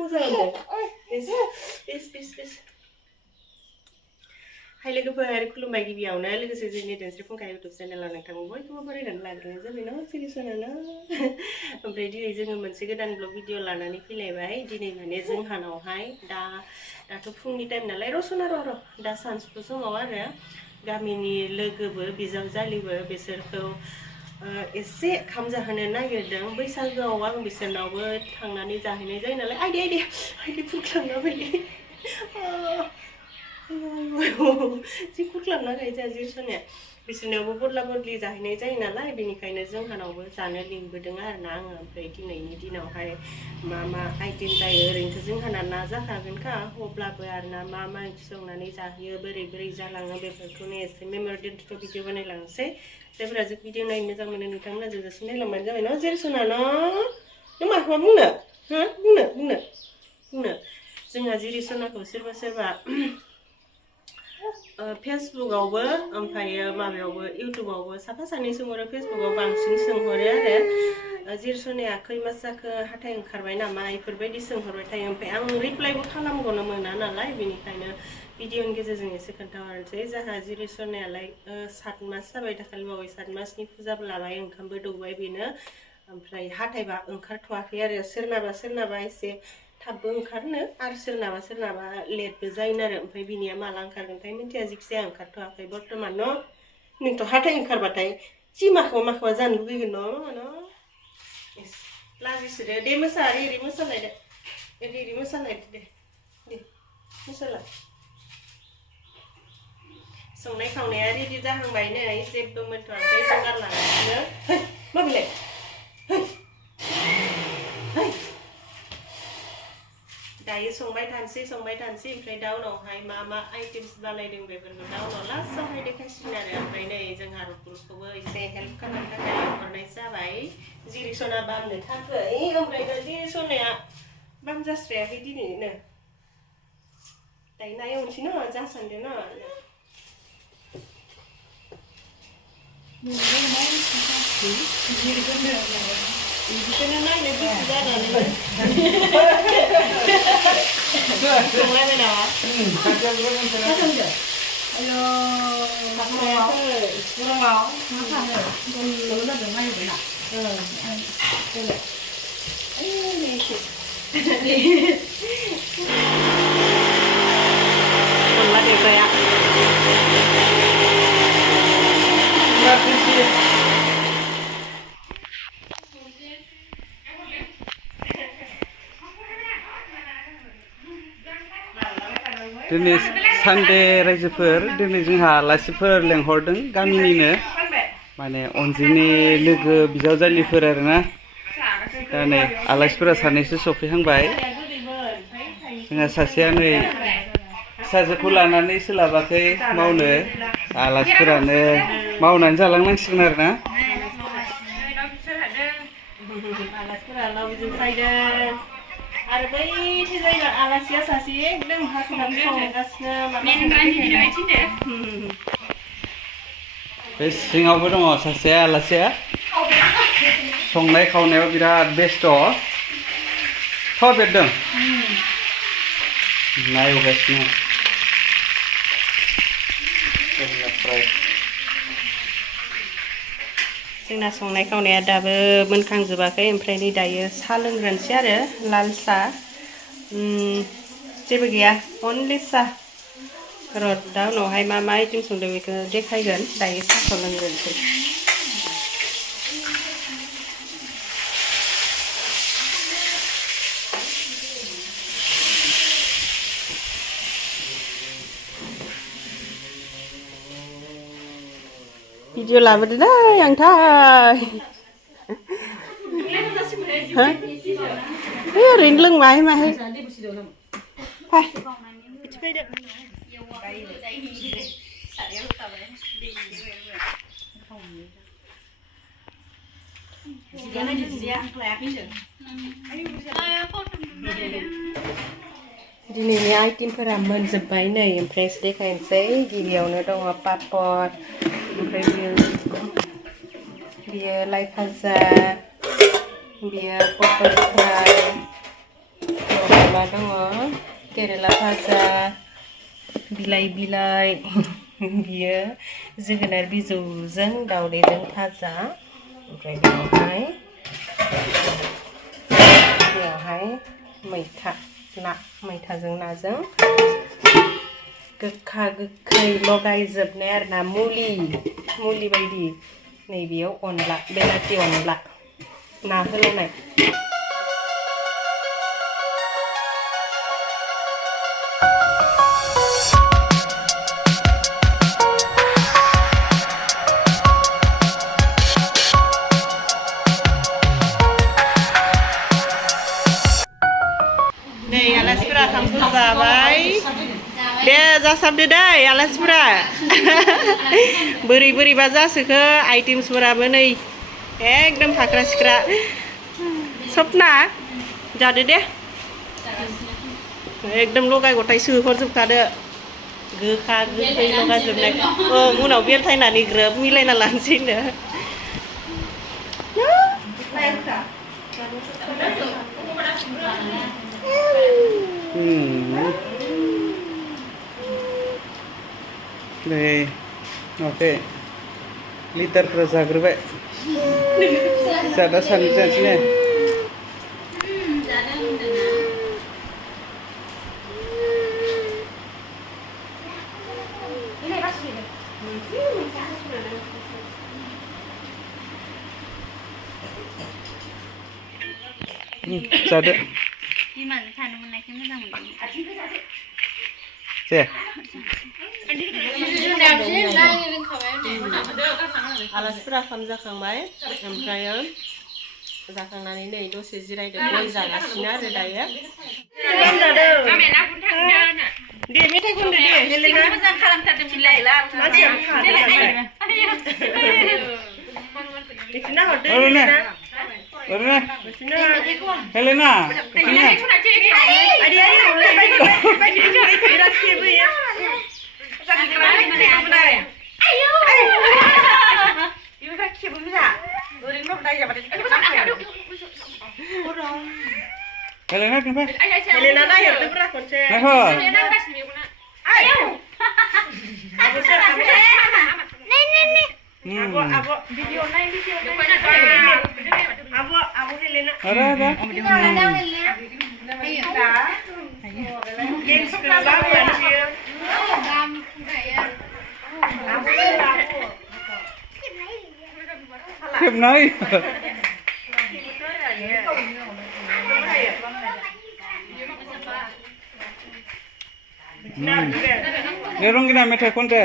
मोजां बेस हाय लोगोफोर खुलुमबाय गिबियावनो लोगोसे जोंनि देन्सरि फुंखा इउटुब चेनेलाव नोंथांखौ बयखौबो बरायनानै लाग्रोनाय जाबाय न' सिरिसनानो ओमफ्राय दिनै जोङो मोनसे गोदान ब्लग भिडिअ लानानै फैलायबाय दिनै माने जोंहानावहाय दाथ' फुंनि टाइम नालाय रसना र' दा सानसुफु समाव आरो गामिनि लोगोबो बिजावजालिबो बिसोरखौ एसे ओंखाम जाहोनो नागिरदों बैसागोआव आं बिसोरनावबो थांनानै जाहैनाय जायो नालाय आइदि फुख्लांना फैदि जि खुख्लाबना गायो जोंहा जिरसनाया बिसोरनावबो बदला बदलि जाहैनाय जायो नालाय बेनिखायनो जोंहानावबो जानो लिंबोदों आरोना आङो ओमफ्राय दिनैनि दिनावहाय मा आइटेम जायो ओरैनोथ' जोंहाना ना जाखागोनखा अब्लाबो आरोना मा ओंख्रि संनानै जाहोयो बोरै जालाङो बेफोरखौनो एसे मेम'रियेल भिडिअ बानायलांनोसै जायफोरा जों भिडिअ नायनो मोजां मोनो नोंथांमोना जोंजों नायलांबानो जाबाय न' जेरसना नों माखौबा बुंनो हो बुंनो जोंहा जिरिसनाखौ सोरबा फेसबुकआवबो ओमफ्रायो माबायावबो इउटुबावबो साफा सानै सोंहरो फेसबुकआव बांसिन सोंहरो आरो जिरसनाया खै मास जाखो हाथाय ओंखारबाय नामा बेफोरबायदि सोंहरबाय थायो ओमफ्राय आं रिप्लाइबो खालामगनो मोना नालाय बेनिखायनो भिडिअनि गेजेरजों एसे खोन्थाहरनोसै जोंहा जिरिसनायालाय 7 मास जाबाय दाखालि बावै 7 मासनि फुजाबो लाबाय ओंखामबो दौबाय बेनो ओमफ्राय हाथायबा ओंखारथ'वाखै आरो सोरनाबा एसे थाबबो ओंखारनो आरो सोरनाबा लेटबो जायो आरो ओमफ्राय बिनिया माला ओंखारगोनथाय मिन्थिया जिखिजाया ओंखारथ'वाखै बर्थमान नोंथ' हाथाय ओंखारबाथाय जि माखौबा जानो लुगैगोन न' लाजिसोदो दे मोसा ओरै मोसालायदो ओरै मोसालायदो दे मोसाला संनाय खावनाया रेडि जाहांबाय नै जेबो मोनथ'वाखै जगार लागासिनो मा बिलाय दायो संबाय थानोसै ओमफ्राय दा उनावहाय मा आइटेम्स बानायदों बेफोरखौ दा उनाव लास्टआवहाय देखायसिगोन आरो ओमफ्राय नै जोंहा रुटुलखौबो एसे हेल्प खालामनो थाखाय लिंहरनाय जाबाय जिरिसना बामनो थाखाय ओमफ्राय दा जिरिसनाया बाम जास्रायाखै दिनैनो दायो ना एवनोसै न' जासान्दो न' बिदिखौनो नायनो गोसो जानानै संलायबाय नामा अनला देग्राया दिनै सानडे रायजोफोर दिनै जोंहा आलासिफोर लेंहरदों गामिनिनो माने अनजिनि लोगो बिजावजालिफोर आरोना दा नै आलासिफोरा सानैसो सफैहांबाय जोंहा सासेया नै फिसाजोखौ लानानै सोलाबाखै मावनो आलासिफोरानो मावनानै जालांनांसिगोन आरोना आलासिफोरा लावजों सायदों आरो बै जायगा आलासिया सासे एकदम हाखुनानै संगासिनो बे सिङावबो दङ सासे आलासिया संनाय खावनायाव बिराद बेस्थ' थाव बेरदों ना एवगासिनो जोंना संनाय खावनाया दाबो मोनखांजोबाखै ओमफ्राय नै दायो साहा लोंग्रोनोसै आरो लाल साहा जेबो गैया अनलि साहा र' दा उनावहाय मा आइटेम संदों बेखौ देखायगोन दायो साहाखौ लोंग्रोनोसै भिडिअ लाबोदो दै आंथाय ओरैनो लोंबाय माहाय फैदो दिनैनि आइटेमफोरा मोनजोब्बाय नै ओमफ्राय देखायनोसै गिबियावनो दङ पापड़ ओमफ्राय बियो लाइ भाजा बियो पटल फ्राय मा दङ केरेला भाजा बिलाइ बियो जोगोनार बिजौजों दावदैजों भाजा ओमफ्राय बेयावहाय मैथाजों नाजों गोखा गोखै लगायजोबनाय आरोना मुलि बायदि नैबेयाव अनला बेलाथि अनला ना होलायनाय नै आलासिफोरा ओंखामखौ जाबाय दे जासाबदो दै आलासिफोरा बोरैबा जासोखो आइटेमसफोराबो नै एकदम फाख्रा सिख्रा सपना जादो दे एकदम लगाय गथाय सोहरजोबखादो गोखा गोखै लगायजोबनाय उनाव बेलथायनानै ग्रोब मिलायना लानोसैनो Nih, oke. Liter kerasa gerbe. Sada sanitnya sini. Sada. Gimana cara menaiknya moजां मोनदों? Cek. आलासिफोरा ओंखाम जाखांबाय ओमफ्रायो जाखांनानै नै दसे जिरायदों गय जागासिनो आरो दायो दे मेथाइ खनदो दे हेलेना मोजां खालामथारदों बिलायला बिखिना हरदो Helena. Helena kenapa? Helena lahir tuh pernah konser. Abo video naik Abo Helena. Ada. Kịp nơi. Ngerong gina metai konte.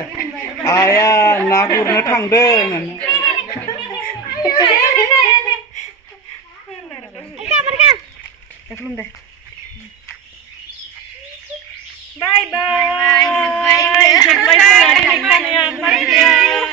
Ayah nagur na thangde. Bye bye. Bye bye.